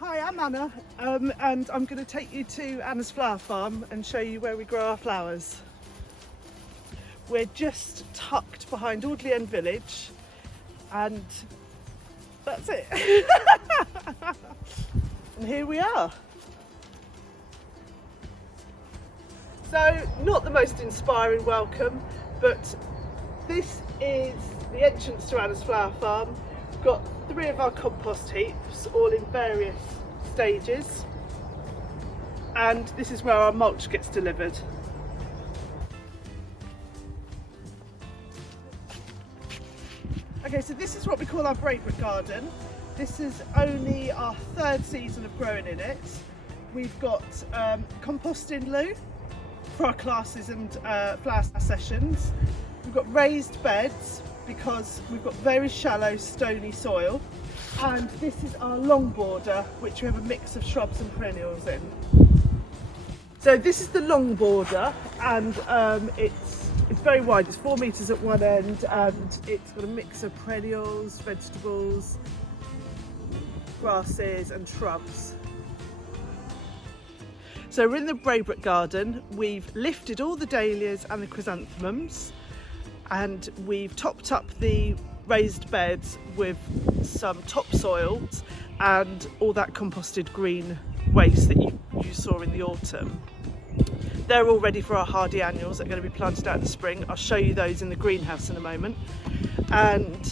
Hi, I'm Anna, and I'm going to take you to Anna's Flower Farm and show you where we grow our flowers. We're just tucked behind Audley End Village, and that's it. And here we are. So, not the most inspiring welcome, but this is the entrance to Anna's Flower Farm. We've got 3 of our compost heaps, all in various stages, and this is where our mulch gets delivered. Okay, so this is what we call our Braybrook garden. This is only our 3rd season of growing in it. We've got compost in lieu for our classes and flower sessions. We've got raised beds because we've got very shallow stony soil, and this is our long border, which we have a mix of shrubs and perennials in. So this is the long border, and it's very wide. It's 4 metres at one end, and it's got a mix of perennials, vegetables, grasses and shrubs. So we're in the Braybrook garden. We've lifted all the dahlias and the chrysanthemums, and we've topped up the raised beds with some topsoil and all that composted green waste that you saw in the autumn. They're all ready for our hardy annuals that are going to be planted out in the spring. I'll show you those in the greenhouse in a moment. And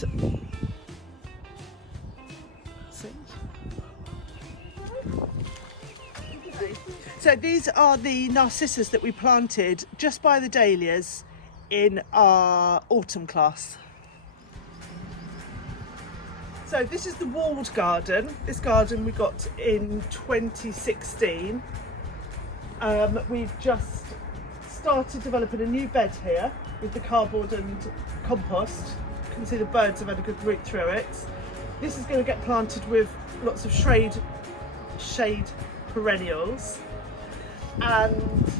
so these are the narcissus that we planted just by the dahlias in our autumn class. So this is the walled garden. This garden we got in 2016. We've just started developing a new bed here with the cardboard and compost. You can see the birds have had a good root through it. This is going to get planted with lots of shade perennials. And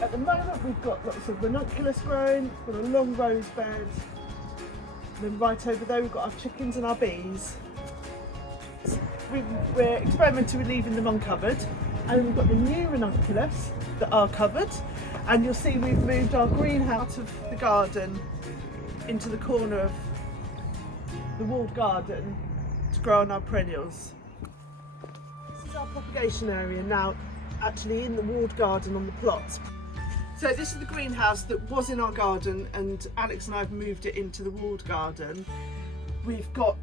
at the moment we've got lots of ranunculus growing, we've got a long rose bed, and then right over there we've got our chickens and our bees. We're experimenting with leaving them uncovered, and we've got the new ranunculus that are covered, and you'll see we've moved our greenhouse out of the garden into the corner of the walled garden to grow on our perennials. This is our propagation area now, actually in the walled garden on the plots. So this is the greenhouse that was in our garden, and Alex and I have moved it into the walled garden. We've got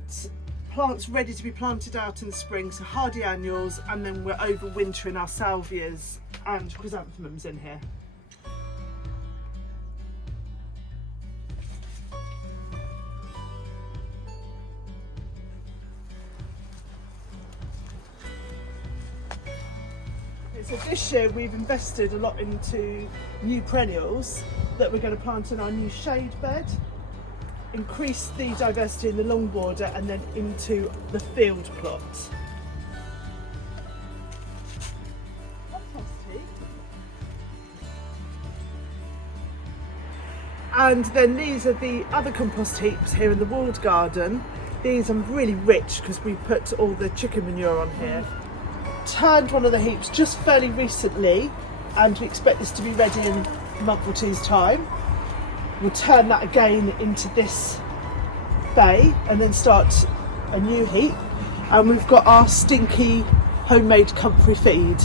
plants ready to be planted out in the spring, so hardy annuals, and then we're overwintering our salvias and chrysanthemums in here. So this year we've invested a lot into new perennials that we're going to plant in our new shade bed, increase the diversity in the long border, and then into the field plot. And then these are the other compost heaps here in the walled garden. These are really rich because we put all the chicken manure on here. Turned one of the heaps just fairly recently, and we expect this to be ready in a month or two's time. We'll turn that again into this bay and then start a new heap, and we've got our stinky homemade comfrey feed.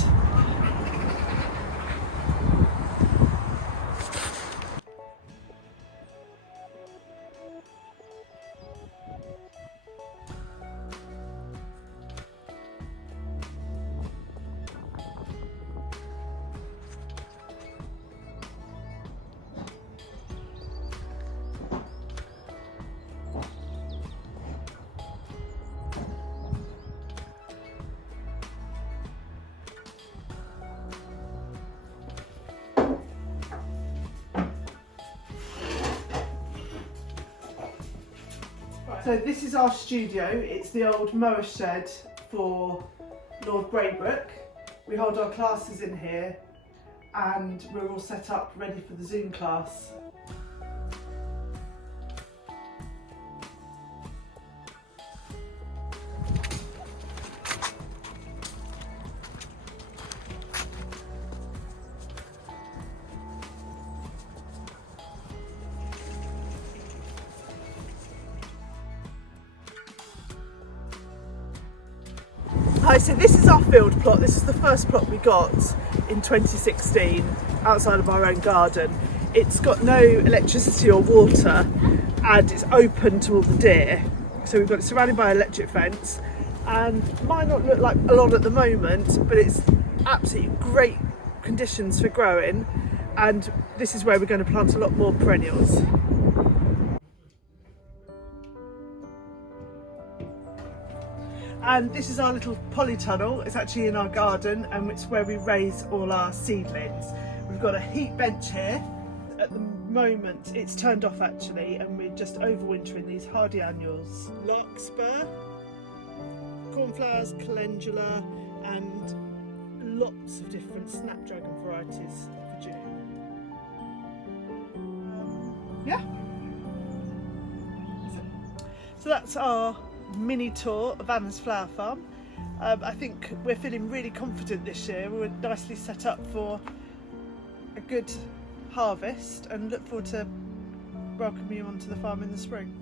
So this is our studio. It's the old mower shed for Lord Braybrook. We hold our classes in here, and we're all set up ready for the Zoom class. Hi, so this is our field plot. This is the first plot we got in 2016 outside of our own garden. It's got no electricity or water and it's open to all the deer. So we've got it surrounded by an electric fence, and might not look like a lot at the moment, but it's absolutely great conditions for growing, and this is where we're going to plant a lot more perennials. And this is our little polytunnel. It's actually in our garden, and it's where we raise all our seedlings. We've got a heat bench here. At the moment it's turned off actually, and we're just overwintering these hardy annuals. Larkspur, cornflowers, calendula, and lots of different snapdragon varieties for June. Yeah. So that's our mini tour of Anna's flower farm. I think we're feeling really confident this year. We're nicely set up for a good harvest and look forward to welcoming you onto the farm in the spring.